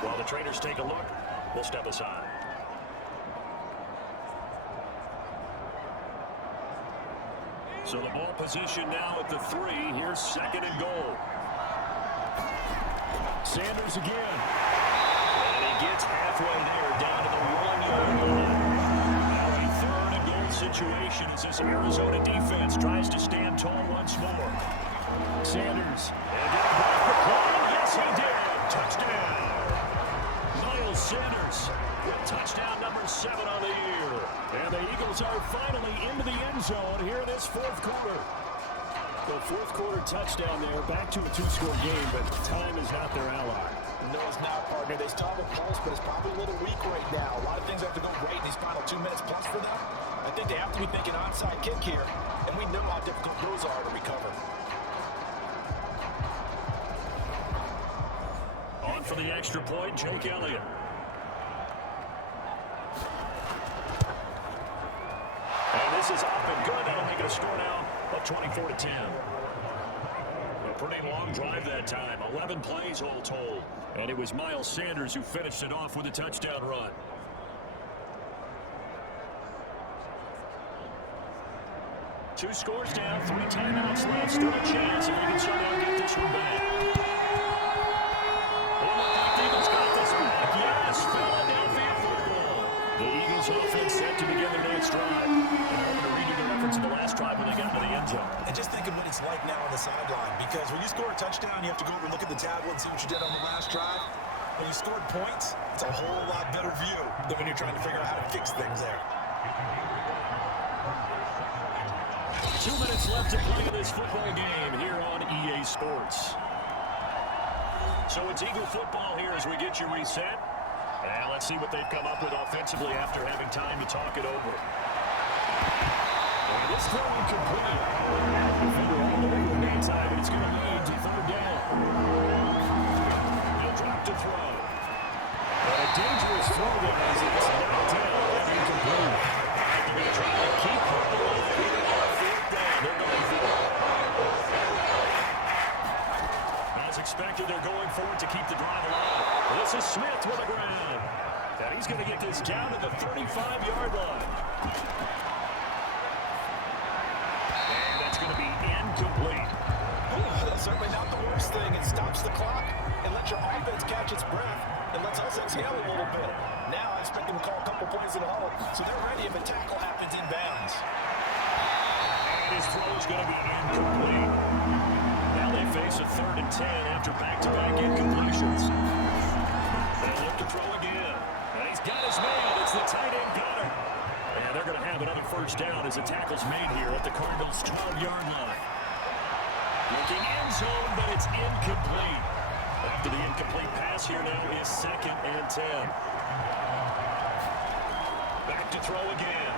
While the trainers take a look, we'll step aside. So the ball position now at the 3. Here's 2nd and goal. Sanders again. And he gets halfway there, down to the 1-yard line. Now a 3rd and goal situation as this Arizona defense tries to stand tall once more. Sanders. And get a block for Klein. Yes, he did. Touchdown. Miles Sanders. Touchdown number 7 on the year. And the Eagles are finally into the end zone here in this 4th quarter. The 4th quarter touchdown there. Back to a 2-score game, but time is not their ally. No, it's not, partner. They still have a pulse, but it's probably a little weak right now. A lot of things have to go right in these final 2 minutes plus for them. I think they have to be thinking onside kick here, and we know how difficult those are to recover. On for the extra point, Jake Elliott. And this is up and good. That'll make it a score now of 24-10. A pretty long drive that time. 11 plays all told. And it was Miles Sanders who finished it off with a touchdown run. Two scores down, 3 timeouts left. Still a chance if you can somehow get this one back. The Eagles got this back. Yes, Philadelphia football. The Eagles offense set to begin their next drive. And they're going to redo the reference in the last drive when they got to the end zone. And just think of what it's like now on the sideline, because when you score a touchdown, you have to go over and look at the tablet and see what you did on the last drive. When you scored points, it's a whole lot better view than when you're trying to figure out how to fix things there. 2 minutes left to play in this football game here on EA Sports. So it's Eagle football here as we get you reset. And let's see what they've come up with offensively after having time to talk it over. And this throw incomplete. Defender all the way to the inside, but it's going to lead to 3rd down. He'll drop to throw. But a dangerous throw there as it's knocked down and incomplete. They're going to try to keep the ball here on 4th down. They're going for it. As expected, they're going for it to keep the drive alive. This is Smith with the ground. And he's going to get this down to the 35-yard line. And that's going to be incomplete. That's certainly not the worst thing. It stops the clock and lets your offense catch its breath and lets us exhale a little bit. Now I expect them to call a couple plays in a huddle, so they're ready if a tackle happens in bounds. And his throw is going to be incomplete. Now they face a 3rd and 10 after back-to-back incompletions. They'll look to throw again. And he's got his man. It's the tight end Gunner. And they're going to have another 1st down as the tackle's made here at the Cardinals' 12-yard line. Looking end zone, but it's incomplete. After the incomplete pass here now is 2nd and 10. Back to throw again.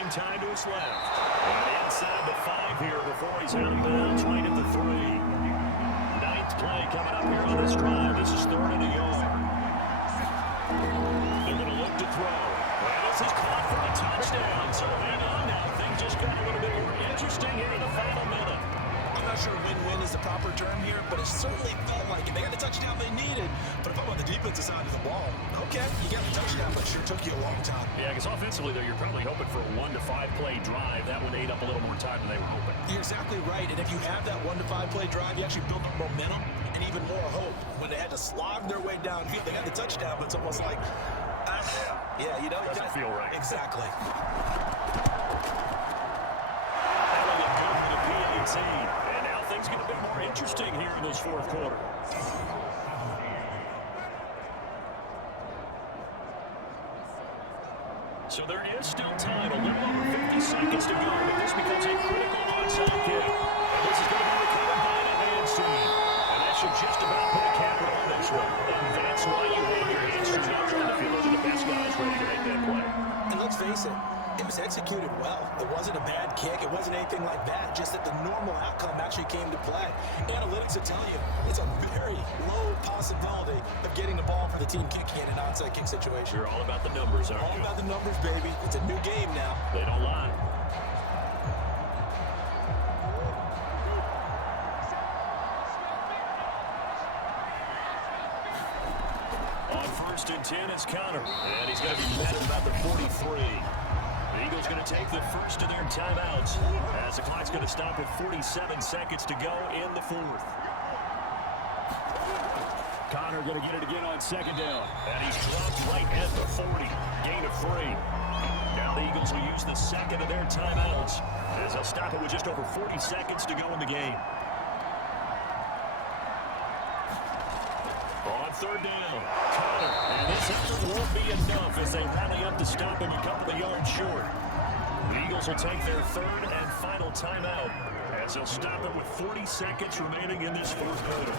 9 time to his left. And inside the 5 here before he's out of bounds right at the 3. 9th play coming up here on this drive. This is 3rd and a yard. They're going to look to throw. And this is caught for a touchdown. So hang on now. Things just got a little bit more interesting here in the final minute. I'm not sure win-win is the proper term here, but it certainly felt like it. They got the touchdown they needed, but if I'm on the defensive side of the ball, okay, you got the touchdown, but it sure took you a long time. Yeah, because offensively, though, you're probably hoping for a 1 to 5 play drive. That one ate up a little more time than they were hoping. You're exactly right, and if you have that 1 to 5 play drive, you actually build up momentum and even more hope. When they had to slog their way downfield, they had the touchdown, but it's almost like, yeah, you know, doesn't feel right. Exactly. That'll look good for the PAT. And now things get a bit more interesting here in this 4th quarter. So there is still time, a little over 50 seconds to go, but this becomes a critical onside kick. And this is going to be recovered by an advance team. And that should just about put a cap on this one. And that's why you hold your hands to the on the field. Those are the best guys ready to make that play. And let's face it, it was executed well. It wasn't a bad kick. It wasn't anything like that. Just that the normal outcome actually came to play. Analytics will tell you it's a very low possibility of getting the ball for the team kicking in an onside kick situation. You're all about the numbers, aren't you? All about the numbers, baby. It's a new game now. They don't lie. On 1st and 10 is Connor, and he's going to be met at about the 43. The Eagles going to take the first of their timeouts as the clock's going to stop with 47 seconds to go in the 4th. Connor going to get it again on 2nd down, and he's dropped right at the 40. Gain of 3. Now the Eagles will use the second of their timeouts as they'll stop it with just over 40 seconds to go in the game. On 3rd down, Connor, and this effort won't be enough as they rally up to stop him a couple of yards short. The Eagles will take their 3rd and final timeout as they'll stop it with 40 seconds remaining in this 4th quarter.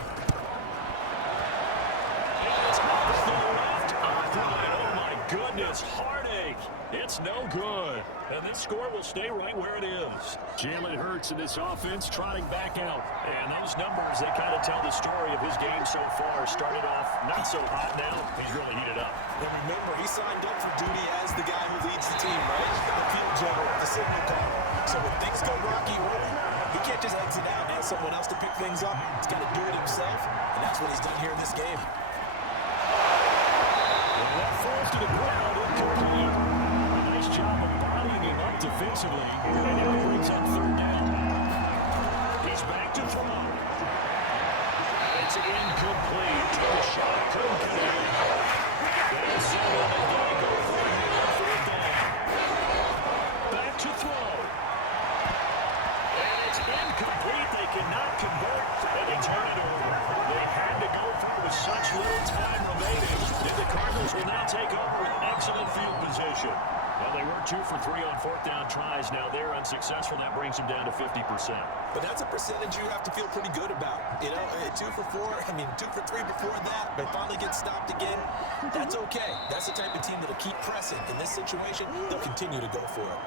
It's off the left eye. Oh my goodness, heartache. It's no good. And this score will stay right where it is. Jalen Hurts in this offense trotting back out. And those numbers, they kind of tell the story of his game so far. Started off not so hot, now he's really heated up. And remember, he signed up for duty as the guy who leads the team, right? The field general, the signal caller. So when things go rocky early, he can't just exit out and have someone else to pick things up. He's got to do it himself, and that's what he's done here in this game. And that falls to the ground incomplete. A nice job of bodying him up defensively. And now he brings up 3rd down. He's back to throw. It's incomplete. The shot couldn't get in. And so they're going to go for it here on 4th down. Back to throw. And it's incomplete. They cannot convert. And they turn it over. They had to go for it with such little time remaining. And the Cardinals will now take over with excellent field position. Well, they were 2 for 3 on 4th down tries. Now they're unsuccessful. That brings them down to 50%. But that's a percentage you have to feel pretty good about. You know, 2 for 4, 2 for 3 before that. They finally get stopped again. That's okay. That's the type of team that'll keep pressing. In this situation, they'll continue to go for it.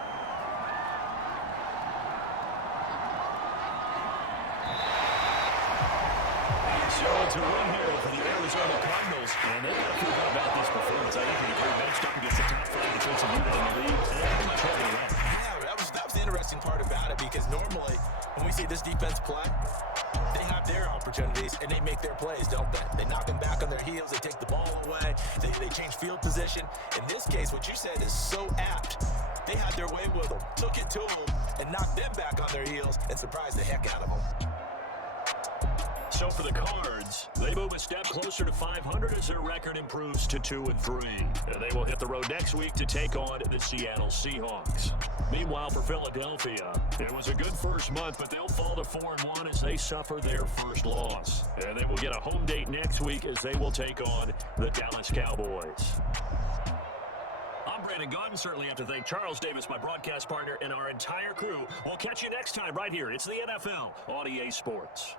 So it's a win here for the Arizona Cardinals, and they've got to feel good about this performance. I think they're very matched up against the top 5 defensive unit in the league, and they're pretty much holding it up. Yeah, that was the interesting part about it, because normally when we see this defense play, they have their opportunities and they make their plays, don't they? They knock them back on their heels, they take the ball away, they change field position. In this case, what you said is so apt. They had their way with them, took it to them, and knocked them back on their heels and surprised the heck out of them. So for the Cards, they move a step closer to 500 as their record improves to 2-3. And they will hit the road next week to take on the Seattle Seahawks. Meanwhile, for Philadelphia, it was a good first month, but they'll fall to 4-1 as they suffer their first loss. And they will get a home date next week as they will take on the Dallas Cowboys. I'm Brandon Gaudin. Certainly have to thank Charles Davis, my broadcast partner, and our entire crew. We'll catch you next time right here. It's the NFL on EA Sports.